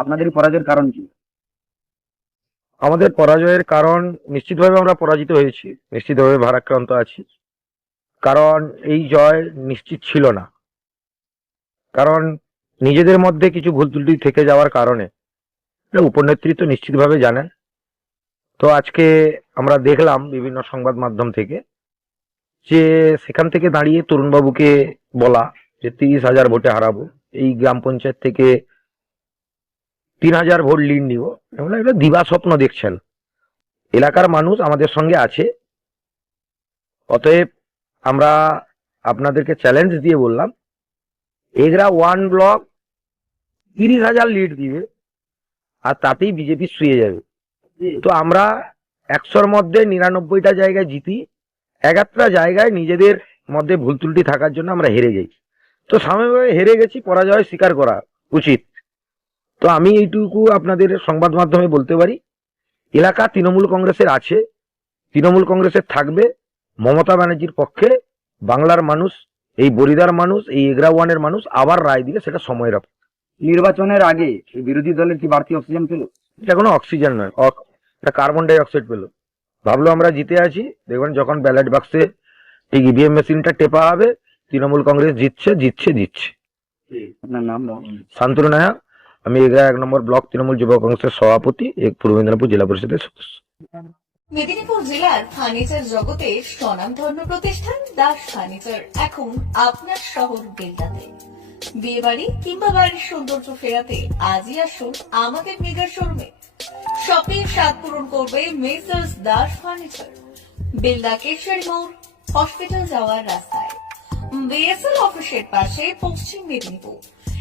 আপনাদের পরাজয়ের কারণ কি? আমাদের পরাজয়ের কারণ নিশ্চিতভাবে আমরা পরাজিত হয়েছি, নিশ্চিতভাবে ভারাক্রান্ত আছি। কারণ এই জয় নিশ্চিত ছিল না। কারণ নিজেদের মধ্যে কিছু ভুল ত্রুটি থেকে যাওয়ার কারণে। উপনেতৃত্ব নিশ্চিতভাবে জানেন। তো আজকে আমরা দেখলাম বিভিন্ন সংবাদ মাধ্যম থেকে যে সেখান থেকে দাঁড়িয়ে তরুণবাবুকে বলা যে তিরিশ হাজার ভোটে হারাবো, এই গ্রাম পঞ্চায়েত থেকে তিন হাজার ভোট লিড নিব। এগুলো দিবা স্বপ্ন দেখছেন। এলাকার মানুষ আমাদের সঙ্গে আছে। অতএব আমরা আপনাদেরকে চ্যালেঞ্জ দিয়ে বললাম এগরা ওয়ান ব্লক তিরিশ হাজার লিড দিবে আর তাতেই বিজেপি শুয়ে যাবে। তো আমরা একশোর মধ্যে নিরানব্বইটা জায়গায় জিতি একাত্তরা জায়গায় নিজেদের মধ্যে ভুল ত্রুটি থাকার জন্য আমরা হেরে যাই তো স্বাভাবিকভাবে হেরে গেছি পরাজয় স্বীকার করা উচিত। তো আমি এইটুকু আপনাদের সংবাদ মাধ্যমে বলতে পারি। এলাকা তৃণমূল কংগ্রেসের আছে তৃণমূল কংগ্রেসের থাকবে মমতা ব্যানার্জির পক্ষে বাংলার মানুষ এই বরিদার মানুষ এই এগরা ওয়ানের মানুষ আবার রায় দিলে সেটা সময়ের অপেক্ষা। নির্বাচনের আগে এই বিরোধী দলের কি বাড়তি অক্সিজেন পেল? এটা কোনো অক্সিজেন নয় এটা কার্বন ডাই অক্সাইড পেল। ভাবলো আমরা জিতে আছি দেখবেন যখন ব্যালট বাক্সে ঠিক ইভিএম মেশিনটা টেপা হবে তৃণমূল কংগ্রেস জিতছে জিতছে জিতছে। শান্তনু নায়ক। আমি এগরা এক নম্বর ব্লক তৃণমূল যুব কংগ্রেসের সভাপতি পূর্ব মেদিনীপুর জেলা পরিষদের সদস্য। মেদিনীপুর জেলার ফার্নিচার জগতে স্বনামধন্য প্রতিষ্ঠান, দাস ফার্নিচার এখন আপনার শহর বেলদাতে বিয়ে বাড়ি কিংবা বাড়ির সৌন্দর্য ফেরাতে আজই আসুন আমাদের মেগা শোরুমে। শপিং স্বাদ পূরণ করবে মেসার্স দাস ফার্নিচার। বেলদা কেশারি মোড়, হসপিটাল যাওয়ার রাস্তায়। বিএসএল অফিসের পাশে পশ্চিম মেদিনীপুর।